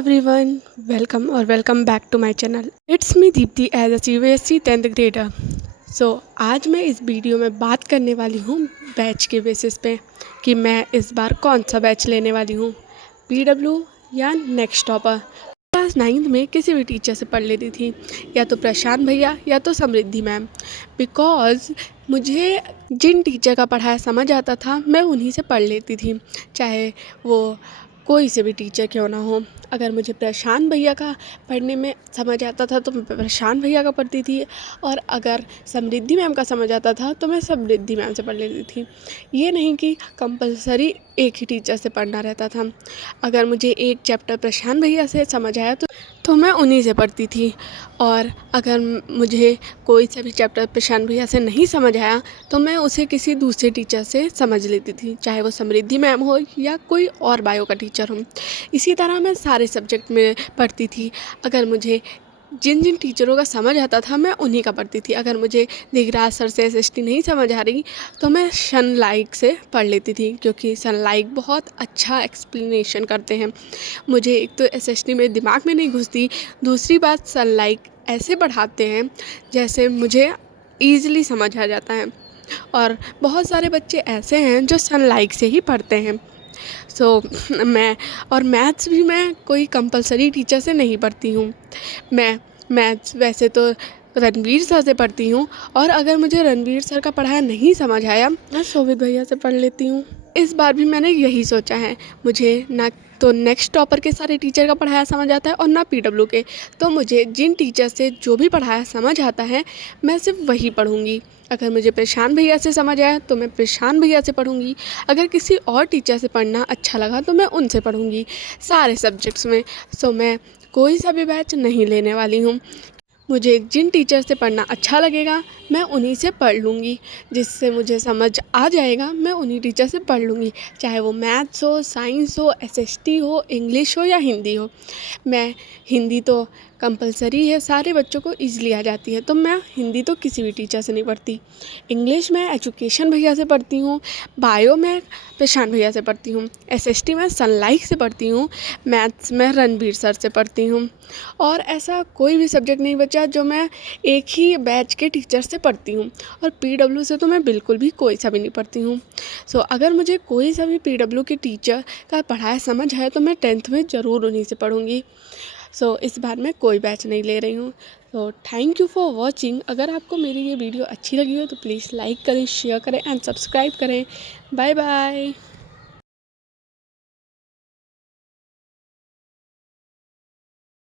everyone, welcome back to my channel. It's me Deepti as a CBSE 10th grader. आज मैं इस video में बात करने वाली हूँ बैच के बेसिस पे कि मैं इस बार कौन सा बैच लेने वाली हूँ, पीडब्ल्यू या नेक्स्ट टॉपर। क्लास 9th में किसी भी टीचर से पढ़ लेती थी, या तो प्रशांत भैया या तो समृद्धि मैम, बिकॉज़ मुझे जिन टीचर का पढ़ाया समझ आता था मैं उन्हीं से पढ़ लेती थी, चाहे वो कोई से भी टीचर क्यों ना हो। अगर मुझे प्रशांत भैया का पढ़ने में समझ आता था तो मैं प्रशांत भैया का पढ़ती थी, और अगर समृद्धि मैम का समझ आता था तो मैं समृद्धि मैम से पढ़ लेती थी। ये नहीं कि कंपलसरी एक ही टीचर से पढ़ना रहता था। अगर मुझे एक चैप्टर प्रशांत भैया से समझ आया तो मैं उन्हीं से पढ़ती थी, और अगर मुझे कोई सा भी चैप्टर प्रशांत भैया से नहीं समझ आया तो मैं उसे किसी दूसरे टीचर से समझ लेती थी, चाहे वो समृद्धि मैम हो या कोई और बायो का टीचर हो। इसी तरह मैं सारे सब्जेक्ट में पढ़ती थी। अगर मुझे जिन जिन टीचरों का समझ आता था मैं उन्हीं का पढ़ती थी। अगर मुझे दिगराज सर से एसएसटी नहीं समझ आ रही तो मैं सनलाइक से पढ़ लेती थी, क्योंकि सनलाइक बहुत अच्छा एक्सप्लेनेशन करते हैं। मुझे एक तो एसएसटी मेरे दिमाग में नहीं घुसती, दूसरी बात सनलाइक ऐसे पढ़ाते हैं जैसे मुझे ईज़िली समझ आ जाता है। और बहुत सारे बच्चे ऐसे हैं जो सनलाइक से ही पढ़ते हैं। मैं मैथ्स भी मैं कोई कंपलसरी टीचर से नहीं पढ़ती हूँ। मैं मैथ्स वैसे तो रणवीर सर से पढ़ती हूँ, और अगर मुझे रणवीर सर का पढ़ाया नहीं समझ आया मैं शोभित भैया से पढ़ लेती हूँ। इस बार भी मैंने यही सोचा है, मुझे ना तो नेक्स्ट टॉपर के सारे टीचर का पढ़ाया समझ आता है और ना पीडब्ल्यू के, तो मुझे जिन टीचर से जो भी पढ़ाया समझ आता है मैं सिर्फ वही पढ़ूँगी। अगर मुझे प्रशांत भैया से समझ आया तो मैं प्रशांत भैया से पढ़ूँगी। अगर किसी और टीचर से पढ़ना अच्छा लगा तो मैं उनसे पढ़ूँगी सारे सब्जेक्ट्स में। मैं कोई सा भी बैच नहीं लेने वाली हूँ। मुझे जिन टीचर से पढ़ना अच्छा लगेगा मैं उन्हीं से पढ़ लूँगी, जिससे मुझे समझ आ जाएगा मैं उन्हीं टीचर से पढ़ लूँगी, चाहे वो मैथ्स हो, साइंस हो, एसएसटी हो, इंग्लिश हो या हिंदी हो। मैं हिंदी तो कंपलसरी है, सारे बच्चों को ईज़िली आ जाती है, तो मैं हिंदी तो किसी भी टीचर से नहीं पढ़ती। इंग्लिश में एजुकेशन भैया से पढ़ती हूँ, बायो में प्रशांत भैया से पढ़ती हूँ, एसएसटी में सनलाइक से पढ़ती हूँ, मैथ्स में रणवीर सर से पढ़ती हूँ, और ऐसा कोई भी सब्जेक्ट नहीं बचा जो मैं एक ही बैच के टीचर से पढ़ती हूँ। और पीडब्ल्यू से तो मैं बिल्कुल भी कोई सा भी नहीं पढ़ती हूँ। अगर मुझे कोई सा भी पीडब्ल्यू के टीचर का पढ़ाया समझ आए तो मैं 10th में ज़रूर उन्हीं से पढ़ूँगी। इस बार मैं कोई बैच नहीं ले रही हूँ। Thank you for watching. अगर आपको मेरी ये वीडियो अच्छी लगी हो तो प्लीज़ लाइक करें, शेयर करें एंड सब्सक्राइब करें। Bye bye.